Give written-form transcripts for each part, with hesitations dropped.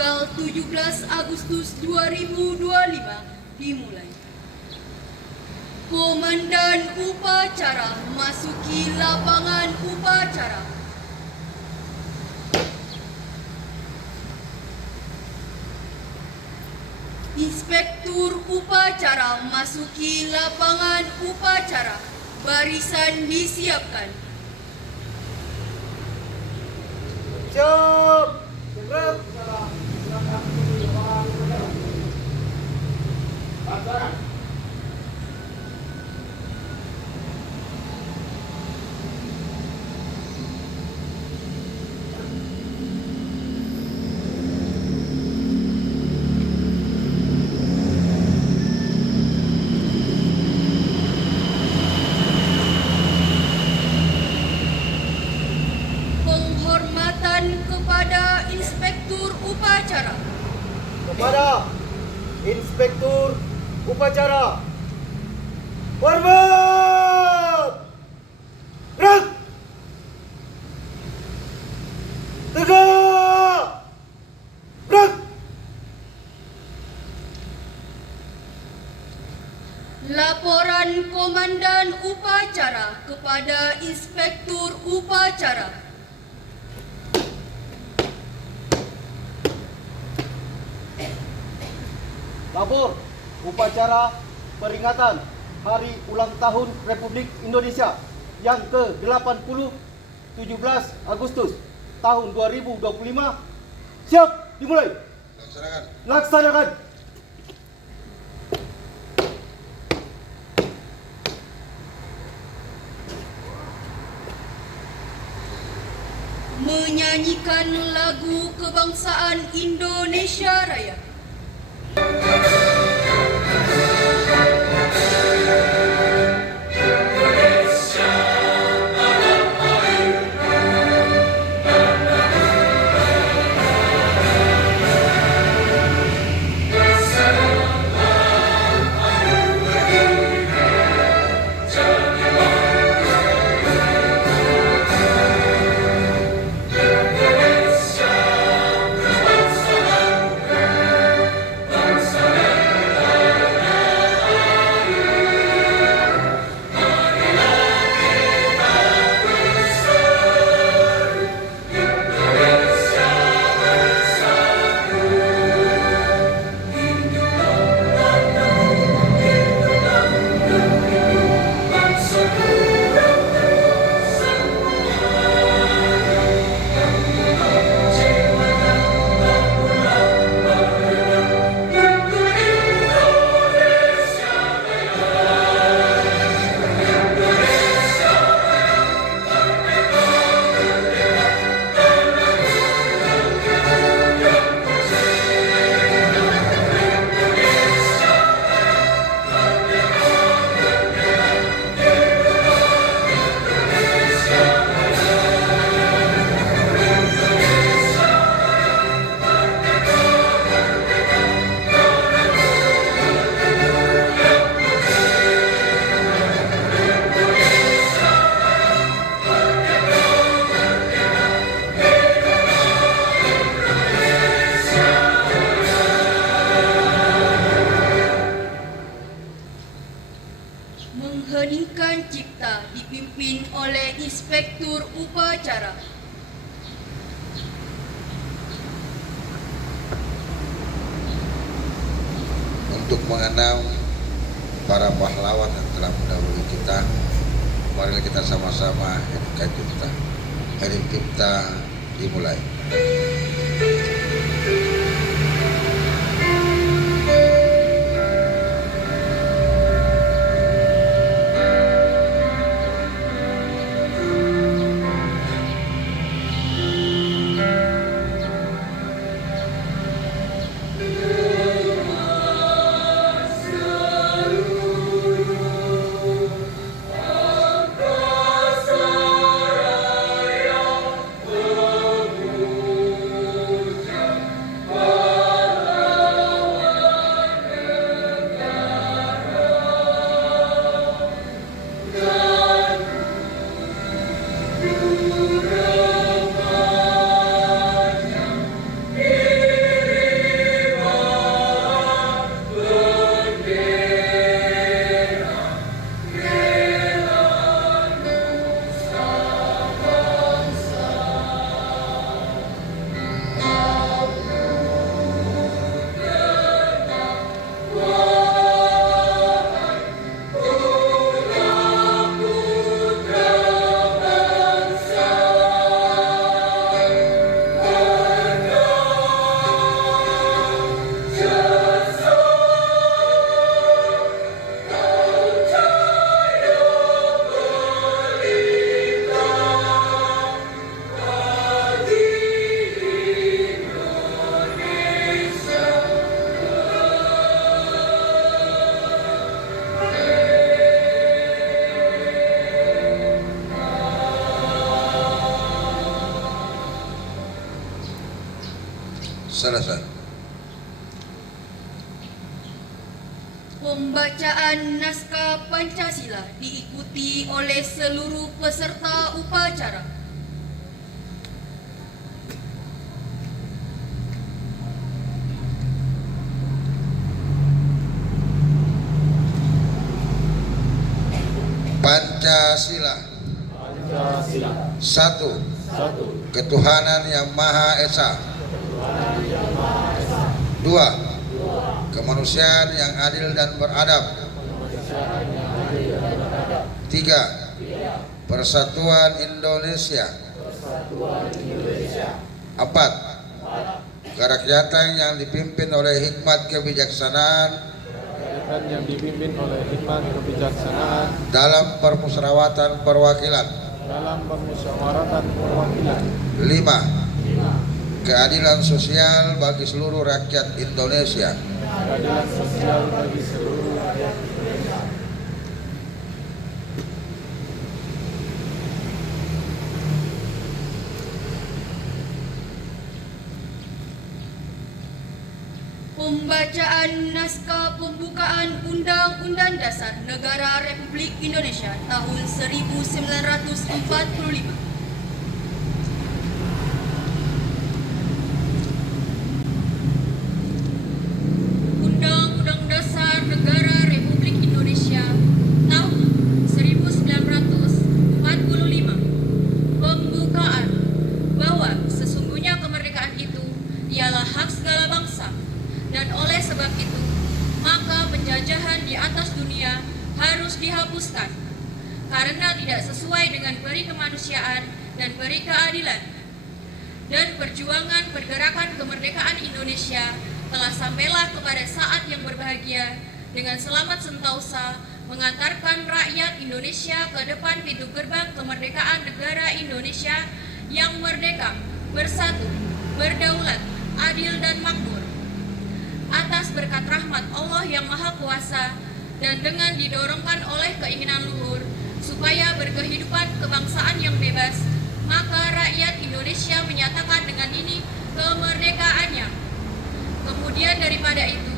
tanggal 17 Agustus 2025 dimulai. Komandan upacara masuki lapangan upacara. Inspektur upacara masuki lapangan upacara. Barisan disiapkan. Siap. Gerak. Penghormatan kepada Inspektur upacara. Kepada Inspektur upacara. Hormat. Gerak. Tegak. Gerak. Laporan Komandan upacara kepada Inspektur upacara. Lapor upacara peringatan Hari Ulang Tahun Republik Indonesia yang ke-80 17 Agustus tahun 2025 siap dimulai. Laksanakan. Laksanakan. Menyanyikan lagu kebangsaan Indonesia Raya. Mengheningkan cipta dipimpin oleh Inspektur upacara. Untuk mengenang para pahlawan yang telah mendahului kita, marilah kita sama-sama hidupkan cipta. Hari Cipta dimulai. selesai. Pembacaan naskah Pancasila diikuti oleh seluruh peserta upacara. Pancasila. Pancasila. Satu. Satu. Ketuhanan yang Maha Esa. Dua. Kemanusiaan yang adil dan beradab. Tiga. Persatuan Indonesia. Empat. Kerakyatan yang dipimpin oleh hikmat kebijaksanaan yang dipimpin oleh hikmat kebijaksanaan dalam permusyawaratan perwakilan. dalam permusyawaratan perwakilan. Lima. Keadilan sosial bagi seluruh rakyat Indonesia. Keadilan sosial bagi seluruh rakyat Indonesia. Pembacaan naskah pembukaan Undang-Undang Dasar Negara Republik Indonesia tahun 1945. Undang-Undang Dasar Negara Republik Indonesia tahun 1945. Pembukaan bahwa sesungguhnya kemerdekaan itu ialah hak segala bangsa, dan oleh sebab itu maka penjajahan di atas dunia harus dihapuskan karena tidak sesuai dengan peri kemanusiaan dan peri keadilan. Dan perjuangan pergerakan kemerdekaan Indonesia telah sampailah kepada saat yang berbahagia dengan selamat sentosa mengantarkan rakyat Indonesia ke depan pintu gerbang kemerdekaan negara Indonesia yang merdeka, bersatu, berdaulat, adil dan makmur. Atas berkat rahmat Allah yang Maha Kuasa dan dengan didorongkan oleh keinginan luhur supaya berkehidupan kebangsaan yang bebas, maka rakyat Indonesia menyatakan dengan ini kemerdekaannya. Kemudian daripada itu,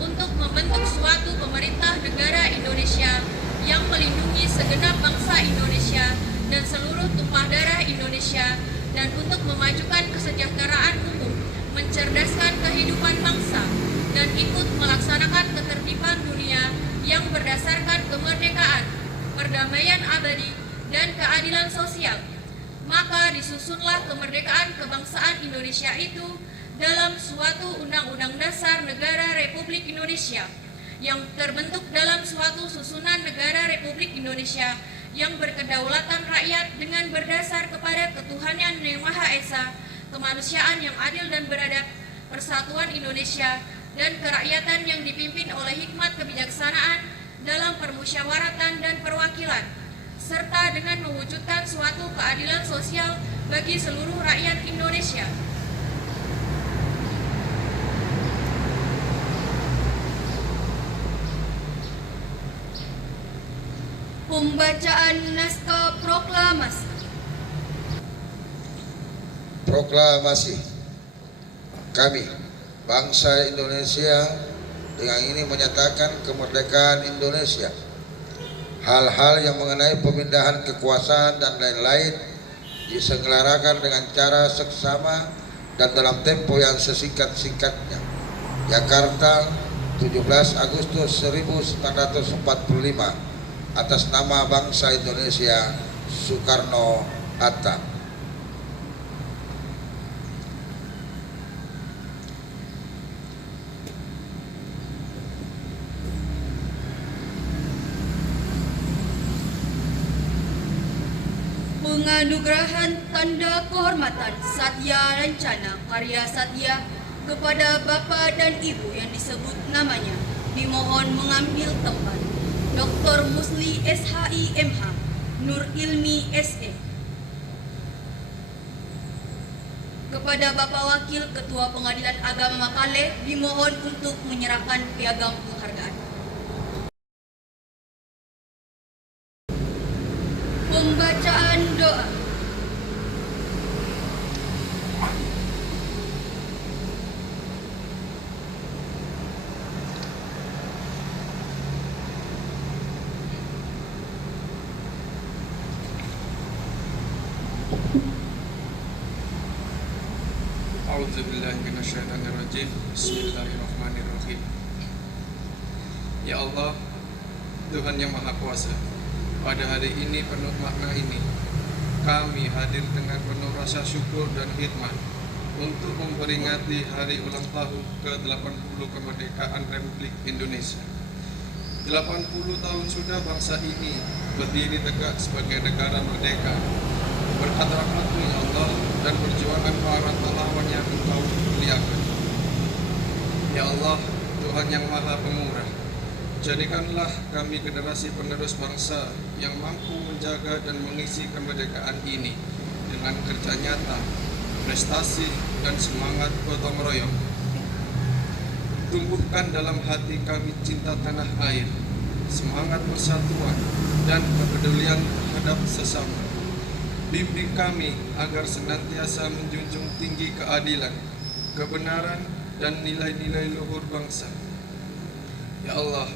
untuk membentuk suatu pemerintah negara Indonesia yang melindungi segenap bangsa Indonesia dan seluruh tumpah darah Indonesia, dan untuk memajukan kesejahteraan umum, mencerdaskan kehidupan bangsa, dan ikut melaksanakan ketertiban dunia yang berdasarkan kemerdekaan, perdamaian abadi, dan keadilan sosial. Maka disusunlah kemerdekaan kebangsaan Indonesia itu dalam suatu Undang-Undang Dasar Negara Republik Indonesia yang terbentuk dalam suatu susunan negara Republik Indonesia yang berkedaulatan rakyat dengan berdasar kepada ketuhanan yang Maha Esa, kemanusiaan yang adil dan beradab, persatuan Indonesia, dan kerakyatan yang dipimpin oleh hikmat kebijaksanaan dalam permusyawaratan dan perwakilan, serta dengan mewujudkan suatu keadilan sosial bagi seluruh rakyat Indonesia. Pembacaan naskah proklamasi. Proklamasi. Kami, bangsa Indonesia, dengan ini menyatakan kemerdekaan Indonesia. Hal-hal yang mengenai pemindahan kekuasaan dan lain-lain diselenggarakan dengan cara seksama dan dalam tempo yang sesingkat-singkatnya. Jakarta, 17 Agustus 1945. Atas nama bangsa Indonesia, Soekarno-Hatta. Penganugerahan tanda kehormatan Satya Lancana Karya Satya kepada Bapak dan Ibu yang disebut namanya dimohon mengambil tempat. Dr. Musli SHI MH, Nur Ilmi SE. Kepada Bapak Wakil Ketua Pengadilan Agama Makale dimohon untuk menyerahkan piagam penghargaan. Pembacaan doa. minasyaitonirrajim. Bismillahirrahmanirrahim. Ya Allah, Tuhan yang Maha Kuasa, pada hari ini penuh makna ini, kami hadir dengan penuh rasa syukur dan khidmat untuk memperingati hari ulang tahun ke-80 kemerdekaan Republik Indonesia. 80 tahun sudah bangsa ini berdiri tegak sebagai negara merdeka. Berkat rahmat-Mu ya Allah dan perjuangan para pahlawan yang Engkau muliakan. Ya Allah, Tuhan yang Maha Pemurah, jadikanlah kami generasi penerus bangsa yang mampu menjaga dan mengisi kemerdekaan ini dengan kerja nyata, prestasi, dan semangat gotong royong. Tumbuhkan dalam hati kami cinta tanah air, semangat persatuan, dan kepedulian terhadap sesama. Bimbing kami agar senantiasa menjunjung tinggi keadilan, kebenaran, dan nilai-nilai luhur bangsa. Ya Allah,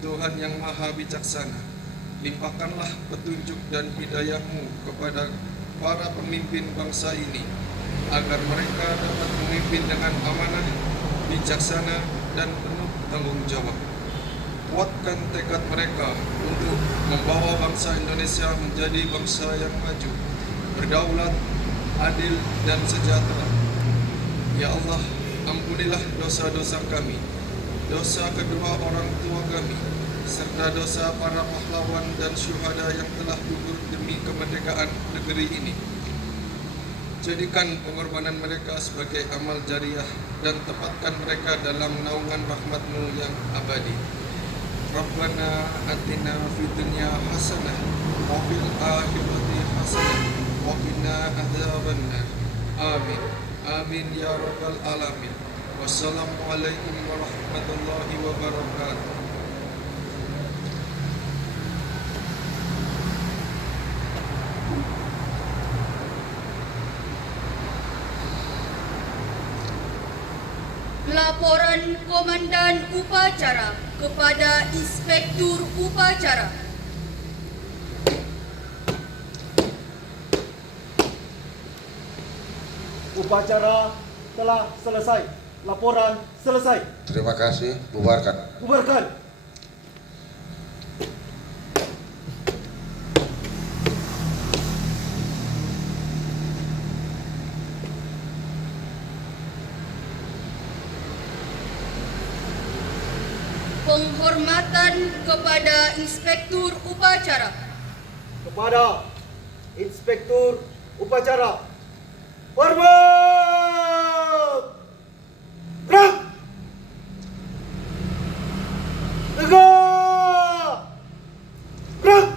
Tuhan yang Maha Bijaksana, limpahkanlah petunjuk dan hidayah-Mu kepada para pemimpin bangsa ini, agar mereka dapat memimpin dengan amanah, bijaksana, dan penuh tanggung jawab. Kuatkan tekad mereka untuk membawa bangsa Indonesia menjadi bangsa yang maju, berdaulat, adil, dan sejahtera. Ya Allah, ampunilah dosa-dosa kami, dosa kedua orang tua kami, serta dosa para pahlawan dan syuhada yang telah gugur demi kemerdekaan negeri ini. Jadikan pengorbanan mereka sebagai amal jariah dan tempatkan mereka dalam naungan rahmat-Mu yang abadi. Rabbana atina fid dunya hasanah wa fil akhirati hasanah wa qina adzabannar. Amin. Amin ya rabbal alamin. Wassalamualaikum warahmatullahi wabarakatuh. Laporan Komandan Upacara kepada Inspektur Upacara. Upacara telah selesai. Laporan selesai. Terima kasih, bubarkan. Bubarkan. Penghormatan kepada Inspektur Upacara. Kepada Inspektur Upacara. Hormat! Gerak! Tegak! Gerak!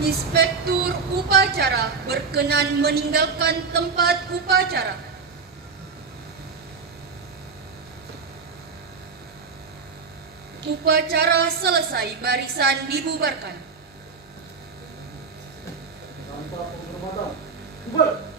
Inspektur Upacara berkenan meninggalkan tempat upacara. Upacara selesai, barisan dibubarkan. Tanpa penghormatan. Bubar!